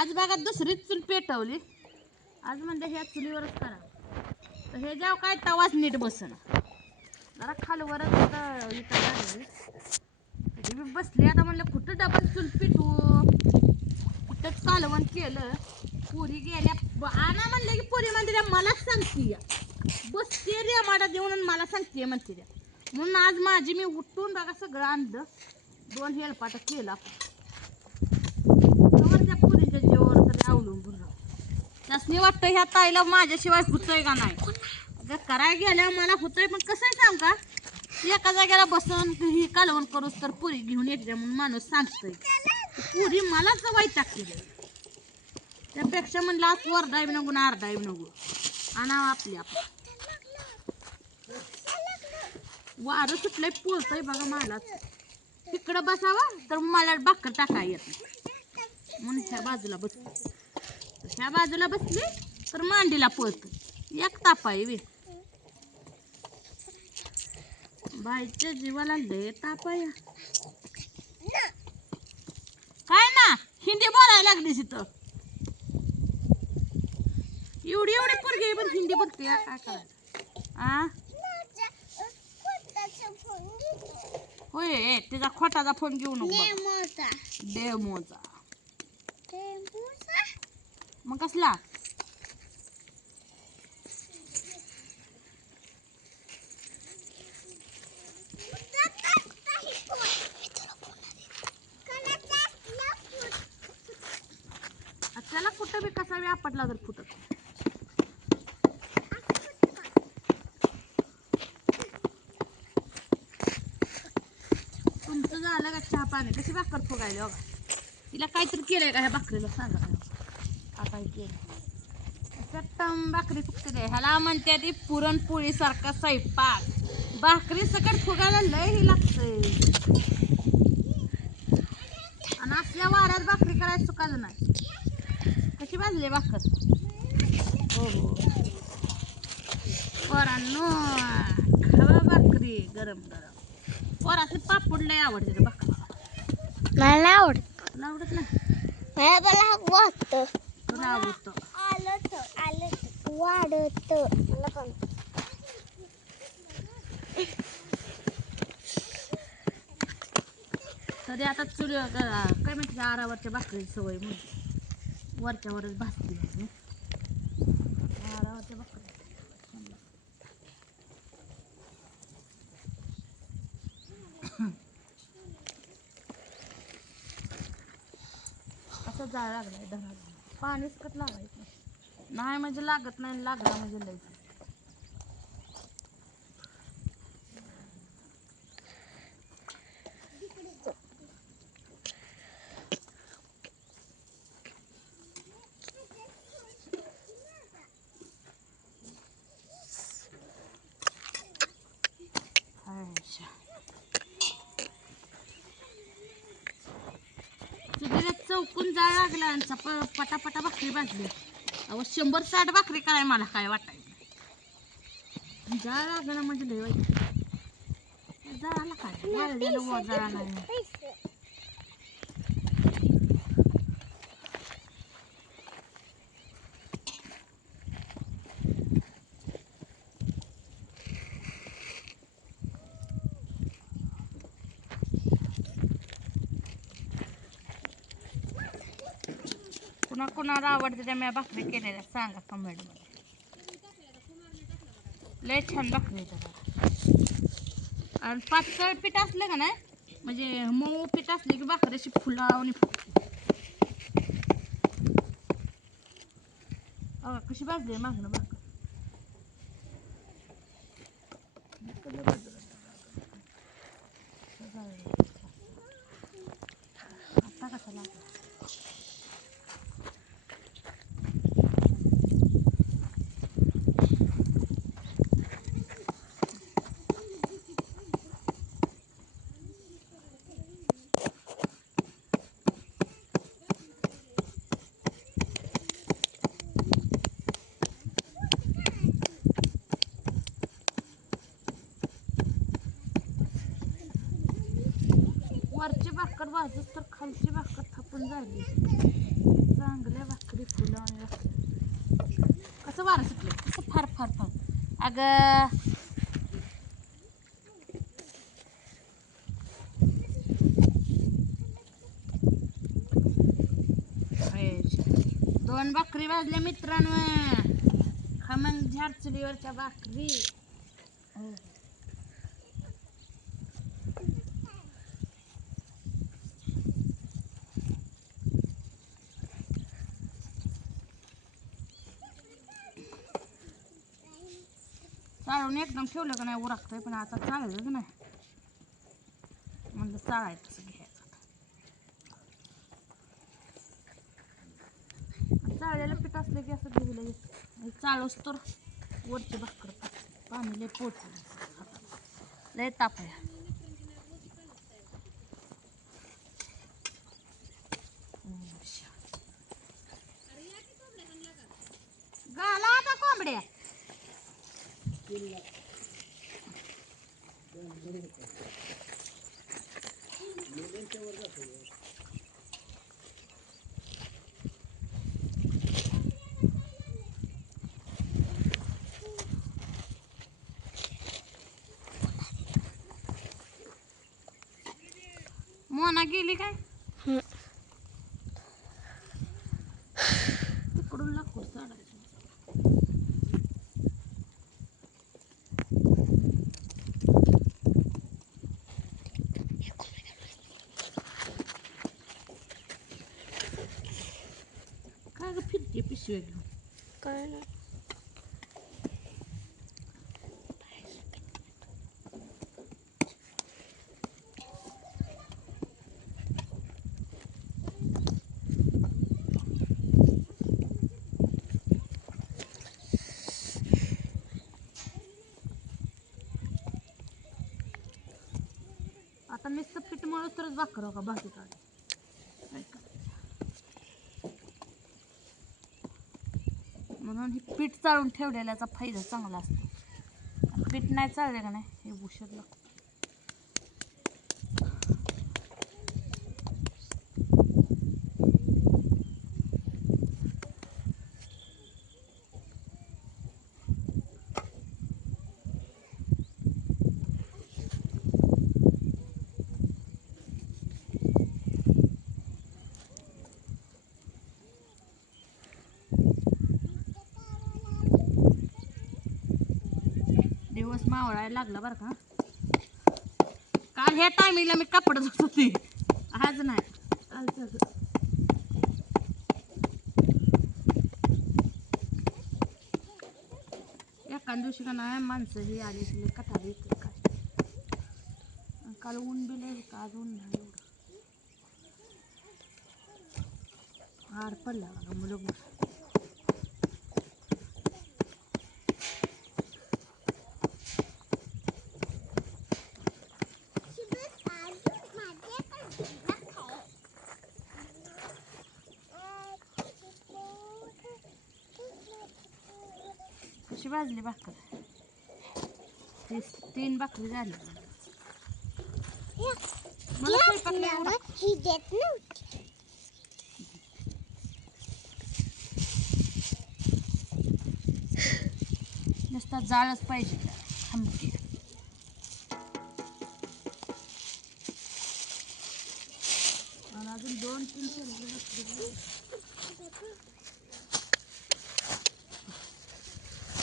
आज बघा दुसरीच चूल पेटवली. आज म्हणजे ह्या चुलीवरच करा. तर हे जेव्हा काय तवाच नीट बसन जरा खालवरच इथं बसले. आता म्हणलं कुठं डबल चूल पेटू, कुठंच कालवण केलं. पुरी गेल्या आणा म्हणलं की पुरी म्हणते मलाच सांगते बसते रे माडा देऊन मला सांगते म्हणते रे. म्हणून आज माझी मी उठून बघा सगळं आणलं. 2 हेलपाट केला. त्या पुरीच्या जेवावर तरी अवलंबून त्यासनी वाटतं ह्या ताईला माझ्याशिवाय होतंय का नाही. अगं करायला गेल्यावर मला होतंय, पण कसं आहे सांग का, एका जागेला बसून ही कालवण करूस तर पुरी घेऊन येते म्हणून माणूस सांगतोय. पुरी मलाच वैतागते. त्यापेक्षा म्हणलं आज वरडाय बी नको ना अर्धाय बी नको, आणावं आपल्या वारं सुटलंय पोळतंय बघा. मलाच तिकडं बसावं तर मला भाकर टाकाय येत नाही म्हणून ह्या बाजूला बसली. ह्या बाजूला बसली तर मांडीला पळत. एक तापाय वे बाईच्या जीवाला लय तापाय. काय ना हिंदी बोलायला लागलीस इथं. एवढी एवढी पोरगी पण हिंदी बोलते काय करायचं. होय तिचा खोटाचा फोन घेऊ नको. डेमोचा मग कसला. त्याला कुठं बी कसा बी आपटला तर फुटत. तुमचं झालं का चहा पाणी. कशी भाकर फुगायला बघा. तिला काहीतरी केलंय का ह्या भाकरीला सांगा. काय केलं टम भाकरी फुगते दे. ह्याला म्हणते ती पुरणपोळी सारखा स्वयंपाक. भाकरी सकट फुगायला लय ही लागतंय. आणि असल्या वाऱ्यात भाकरी करायला सुकायचं नाही. कशी भाजली भाकर. हो हो पोरांनो खावा भाकरी गरम गरम. पोराचे पापड लय आवडते रे भाकर. मला आवडत. तुला आवडत नाही. मला आवडतं. तुला आवडतं. वाढत तरी आता चुली काय म्हणते आरावरच्या भाकरीची सवय म्हणून वरच्या वरच भाजते. आरावरच्या भाकरी असं जाळ लागलाय धरा. पाणीच कट लावायचं नाही म्हणजे लागत नाही, लागला म्हणजे लय. चुलीला चौकून जाळ लागला आणि पटापटा भाकरी भाजली. अहो 100-60 भाकरी कराय मला काय वाटायचं. जाळ लागला म्हणजे लय वाईट. जाळाला काय वाळलेलं जाळा नाही. कुणाला आवडते त्या मी भाकरी केलेल्या सांगा कमेंट मध्ये. लय छान भाकरी आणि पातळ पीठ असलं का नाही म्हणजे मऊ पीठ असले की भाकरी अशी फुलावणी फुगते. कशी भाजली मागणं भाकर. आता कसा लागला. वरची भाकर भाजूस तर खालची भाकर थापून झाली चांगलं. अगं दोन भाकरी वाजल्या मित्रांनो. खमंग झाड चुलीवरच्या भाकरी. चाळून एकदम ठेवलं का नाही उरकतंय, पण आता चाळलं का नाही म्हणलं चाळायचं कसं घ्यायचं. चाळलेलं पीठ असलं की असं भिजलं की चाळूस तर वरची भाकर पाणी लय पोट लय ताप आहे. गाला आता कोंबड्या. मोना गेली काय तिकडून लाकूड चढायचं. काय ग फिरते पिशवी घेऊन. काय नाही. आता नुसतं पीठ मळूस तरच भाकर हो का भाजी काढ. म्हणून हे पीठ चाळून ठेवलेल्याचा फायदा चांगला असतो. पीठ नाही चाळले का नाही हे उशीर लागतो. दिवस मावळायला लागला बरं का. काल ह्या टायमिंगला मी कपडे धुत होते, आज नाही. एका दिवशी का नाही माणसं ही आली की कटाळी येते काय. काल ऊन बी लय होतं, आज ऊन नाही एवढं. आड पडला बघा मुलं. कशी भाजली भाकर. 3 भाकरी झाली. मला स्वयंपाक नाही आवडत. ही देत नव्हती. नुसता जाळच पाहिजे खमकी. आणि अजून 2-3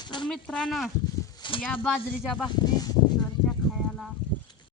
तर मित्रांनो, या बाजरीच्या भाकरी चुलीवरच्या